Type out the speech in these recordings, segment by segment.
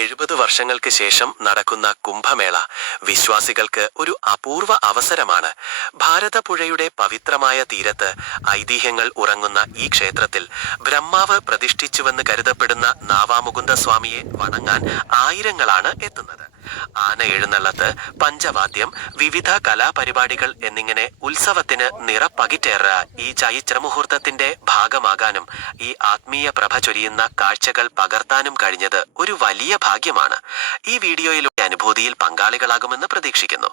70 വർഷങ്ങൾക്ക് ശേഷം നടക്കുന്ന കുംഭമേള വിശ്വാസികൾക്ക് ഒരു അപൂർവ അവസരമാണ്. ഭാരതപ്പുഴയുടെ പവിത്രമായ തീരത്ത് ഐതിഹ്യങ്ങൾ ഉറങ്ങുന്ന ഈ ക്ഷേത്രത്തിൽ ബ്രഹ്മാവ് പ്രതിഷ്ഠിച്ചുവെന്ന് കരുതപ്പെടുന്ന നാവാമുകുന്ദ സ്വാമിയെ വണങ്ങാൻ ആയിരങ്ങളാണ് എത്തുന്നത്. ആന എഴുന്നള്ളത്ത്, പഞ്ചവാദ്യം, വിവിധ കലാപരിപാടികൾ എന്നിങ്ങനെ ഉത്സവത്തിന് നിറപ്പകിറ്റേറ ഈ ചൈത്രമുഹൂർത്തത്തിന്റെ ഭാഗമാകാനും ഈ ആത്മീയ പ്രഭ ചൊരിയുന്ന കാഴ്ചകൾ പകർത്താനും കഴിഞ്ഞത് ഒരു വലിയ ഭാഗ്യമാണ്. ഈ വീഡിയോയിലൂടെ അനുഭൂതിയിൽ പങ്കാളികളാകുമെന്ന് പ്രതീക്ഷിക്കുന്നു.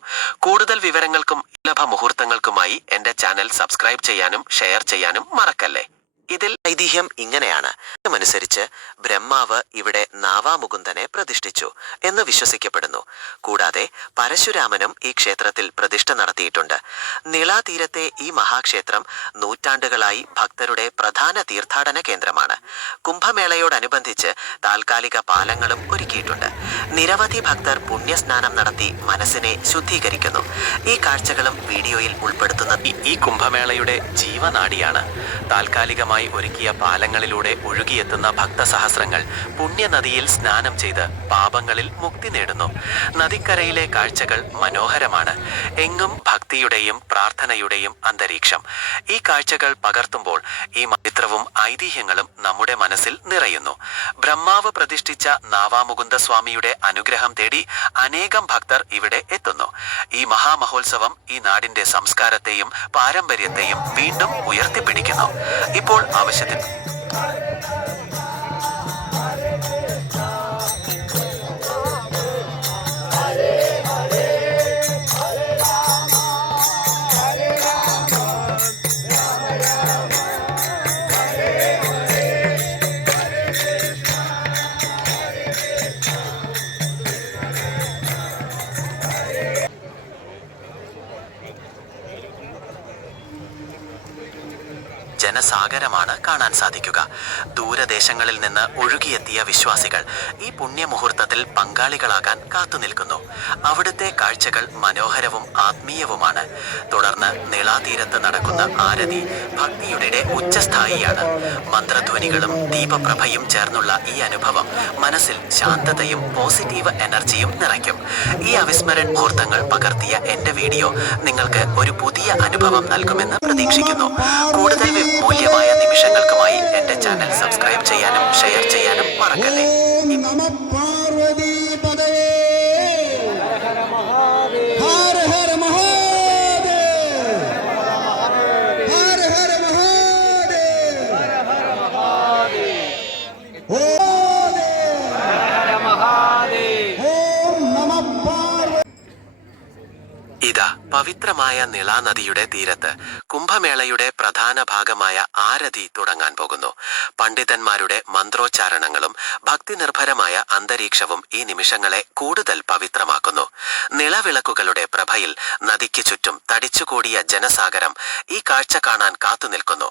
കൂടുതൽ വിവരങ്ങൾക്കും സുലഭ മുഹൂർത്തങ്ങൾക്കുമായി എന്റെ ചാനൽ സബ്സ്ക്രൈബ് ചെയ്യാനും ഷെയർ ചെയ്യാനും മറക്കല്ലേ. ഇതിൽ ഐതിഹ്യം ഇങ്ങനെയാണ്. അനുസരിച്ച് ബ്രഹ്മാവ് ഇവിടെ നാവാമുകുന്ദനെ പ്രതിഷ്ഠിച്ചു എന്ന് വിശ്വസിക്കപ്പെടുന്നു. കൂടാതെ പരശുരാമനും ഈ ക്ഷേത്രത്തിൽ പ്രതിഷ്ഠ നടത്തിയിട്ടുണ്ട്. നിളാതീരത്തെ ഈ മഹാക്ഷേത്രം നൂറ്റാണ്ടുകളായി ഭക്തരുടെ പ്രധാന തീർത്ഥാടന കേന്ദ്രമാണ്. കുംഭമേളയോടനുബന്ധിച്ച് താൽക്കാലിക പാലങ്ങളും ഒരുക്കിയിട്ടുണ്ട്. നിരവധി ഭക്തർ പുണ്യസ്നാനം നടത്തി മനസ്സിനെ ശുദ്ധീകരിക്കുന്നു. ഈ കാഴ്ചകളും വീഡിയോയിൽ ഉൾപ്പെടുത്തുന്ന ഈ കുംഭമേളയുടെ ജീവനാഡിയാണ്. താൽക്കാലികമായി ഒരുക്കിയ പാലങ്ങളിലൂടെ ഒഴുകിയെത്തുന്ന ഭക്തസഹസ്രങ്ങൾ പുണ്യനദിയിൽ സ്നാനം ചെയ്ത് പാപങ്ങളിൽ മുക്തി നേടുന്നു. നദിക്കരയിലെ കാഴ്ചകൾ മനോഹരമാണ്. എങ്ങും ഭക്തിയുടെയും പ്രാർത്ഥനയുടെയും അന്തരീക്ഷം. ഈ കാഴ്ചകൾ പകർത്തുമ്പോൾ ഈ പവിത്രവും ഐതിഹ്യങ്ങളും നമ്മുടെ മനസ്സിൽ നിറയുന്നു. ബ്രഹ്മാവ് പ്രതിഷ്ഠിച്ച നാവാമുകുന്ദ സ്വാമിയുടെ അനുഗ്രഹം തേടി അനേകം ഭക്തർ ഇവിടെ എത്തുന്നു. ഈ മഹാമഹോത്സവം ഈ നാടിന്റെ സംസ്കാരത്തെയും പാരമ്പര്യത്തെയും വീണ്ടും ഉയർത്തിപ്പിടിക്കുന്നു. ഇപ്പോൾ ആവശ്യത്തിന് ജനസാഗരമാണ് കാണാൻ സാധിക്കുക. ദൂരദേശങ്ങളിൽ നിന്ന് ഒഴുകിയെത്തിയ വിശ്വാസികൾ ഈ പുണ്യമുഹൂർത്തത്തിൽ പങ്കാളികളാകാൻ കാത്തുനിൽക്കുന്നു. അവിടുത്തെ കാഴ്ചകൾ മനോഹരവും ആത്മീയവുമാണ്. തുടർന്ന് നിളാതീരത്ത് നടക്കുന്ന ആരതി ഭക്തിയുടെ ഉച്ചസ്ഥായിയാണ്. മന്ത്രധ്വനികളും ദീപപ്രഭയും ചേർന്നുള്ള ഈ അനുഭവം മനസ്സിൽ ശാന്തതയും പോസിറ്റീവ് എനർജിയും നിറയ്ക്കും. ഈ അവിസ്മരണ മുഹൂർത്തങ്ങൾ പകർത്തിയ എന്റെ വീഡിയോ നിങ്ങൾക്ക് ഒരു പുതിയ അനുഭവം നൽകുമെന്ന് പ്രതീക്ഷിക്കുന്നു. കൂടുതൽ മൂല്യമായ നിമിഷങ്ങൾക്കുമായി എന്റെ ചാനൽ സബ്സ്ക്രൈബ് ചെയ്യാനും ഷെയർ ചെയ്യാനും മറക്കല്ലേ. ഇതാ പവിത്രമായ നിളാനദിയുടെ തീരത്ത് കുംഭമേളയുടെ പ്രധാന ഭാഗമായ ആരതി തുടങ്ങാൻ പോകുന്നു. പണ്ഡിതന്മാരുടെ മന്ത്രോച്ചാരണങ്ങളും ഭക്തിനിർഭരമായ അന്തരീക്ഷവും ഈ നിമിഷങ്ങളെ കൂടുതൽ പവിത്രമാക്കുന്നു. നിളവിളക്കുകളുടെ പ്രഭയിൽ നദിക്ക് ചുറ്റും തടിച്ചുകൂടിയ ജനസാഗരം ഈ കാഴ്ച കാണാൻ കാത്തുനിൽക്കുന്നു.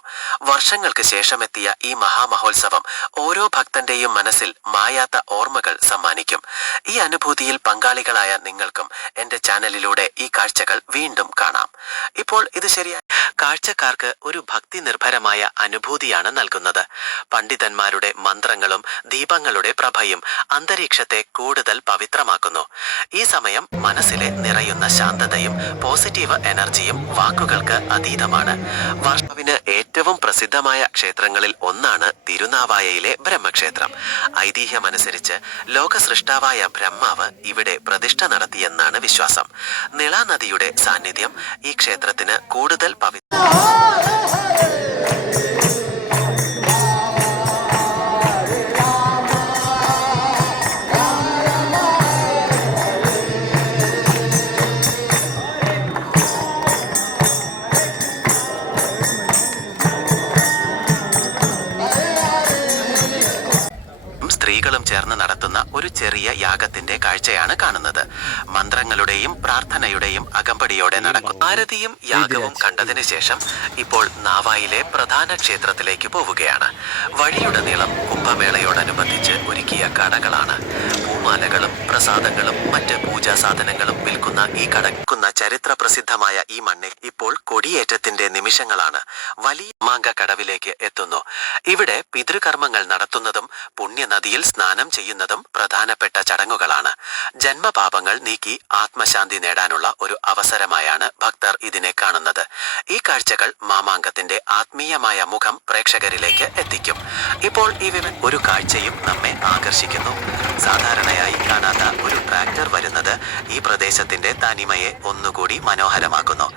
വർഷങ്ങൾക്ക് ശേഷമെത്തിയ ഈ മഹാമഹോത്സവം ഓരോ ഭക്തന്റെയും മനസ്സിൽ മായാത്ത ഓർമ്മകൾ സമ്മാനിക്കും. ഈ അനുഭൂതിയിൽ പങ്കാളികളായ നിങ്ങൾക്കും എന്റെ ചാനലിലൂടെ ഈ കാഴ്ചകൾ വീണ്ടും കാണാം. ഇപ്പോൾ ഇത് ശരിയായ കാഴ്ചക്കാർക്ക് ഒരു ഭക്തി നിർഭരമായ അനുഭൂതിയാണ് നൽകുന്നത്. പണ്ഡിതന്മാരുടെ മന്ത്രങ്ങളും ദീപങ്ങളുടെ പ്രഭയും അന്തരീക്ഷത്തെ കൂടുതൽ പവിത്രമാക്കുന്നു. ഈ സമയം മനസ്സിലെ നിറയുന്ന ശാന്തതയും പോസിറ്റീവ് എനർജിയും വാക്കുകൾക്ക് അതീതമാണ്. വർഷവിന് ഏറ്റവും പ്രസിദ്ധമായ ക്ഷേത്രങ്ങളിൽ ഒന്നാണ് തിരുനാവായയിലെ ബ്രഹ്മക്ഷേത്രം. ഐതിഹ്യമനുസരിച്ച് ലോക സൃഷ്ടാവായ ബ്രഹ്മാവ് ഇവിടെ പ്രതിഷ്ഠ നടത്തിയെന്നാണ് വിശ്വാസം. നിളാനദിയുടെ സാന്നിധ്യം ഈ ക്ഷേത്രത്തിന് കൂടുതൽ പവിത്ര സ്ത്രീകളും ചേർന്ന് നടത്തുന്ന ഒരു ചെറിയ യാഗത്തിന്റെ കാഴ്ചയാണ് കാണുന്നത്. മന്ത്രങ്ങളുടെയും പ്രാർത്ഥനയുടെയും അകമ്പടിയോടെ നടക്കും. ആരതിയും യാഗവും കണ്ടതിന് ശേഷം ഇപ്പോൾ നാവായിലെ പ്രധാന ക്ഷേത്രത്തിലേക്ക് പോവുകയാണ്. വഴിയുടനീളം കുംഭമേളയോടനുബന്ധിച്ച് ഒരുക്കിയ കടകളാണ്. പൂമാല, മാലകളും പ്രസാദങ്ങളും മറ്റ് പൂജാ സാധനങ്ങളും വിൽക്കുന്ന ഈ കടക്കുന്ന ചരിത്ര പ്രസിദ്ധമായ ഈ മണ്ണിൽ ഇപ്പോൾ കൊടിയേറ്റത്തിന്റെ നിമിഷങ്ങളാണ്. വലിയ മാങ്ക കടവിലേക്ക് എത്തുന്നു. ഇവിടെ പിതൃകർമ്മങ്ങൾ നടത്തുന്നതും പുണ്യനദിയിൽ സ്നാനം ചെയ്യുന്നതും പ്രധാനപ്പെട്ട ചടങ്ങുകളാണ്. ജന്മപാപങ്ങൾ നീക്കി ആത്മശാന്തി നേടാനുള്ള ഒരു അവസരമായാണ് ഭക്തർ ഇതിനെ കാണുന്നത്. ഈ കാഴ്ചകൾ മാമാങ്കത്തിന്റെ ആത്മീയമായ മുഖം പ്രേക്ഷകരിലേക്ക് എത്തിക്കും. ഇപ്പോൾ ഒരു കാഴ്ചയും നമ്മെ ആകർഷിക്കുന്നു. സാധാരണയായി കാണാത്ത ഒരു ട്രാക്ടർ വരുന്നത് ഈ പ്രദേശത്തിന്റെ തനിമയെ ഒന്നുകൂടി മനോഹരമാക്കുന്നു.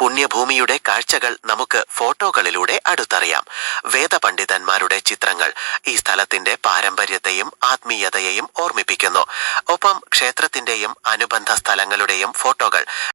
പുണ്യഭൂമിയുടെ കാഴ്ചകൾ നമുക്ക് ഫോട്ടോകളിലൂടെ അടുത്തറിയാം. വേദപണ്ഡിതന്മാരുടെ ചിത്രങ്ങൾ ഈ സ്ഥലത്തിന്റെ പാരമ്പര്യത്തെയും ആത്മീയതയെയും ഓർമ്മിപ്പിക്കുന്നു. ഒപ്പം ക്ഷേത്രത്തിന്റെയും അനുബന്ധ സ്ഥലങ്ങളുടെയും ഫോട്ടോകൾ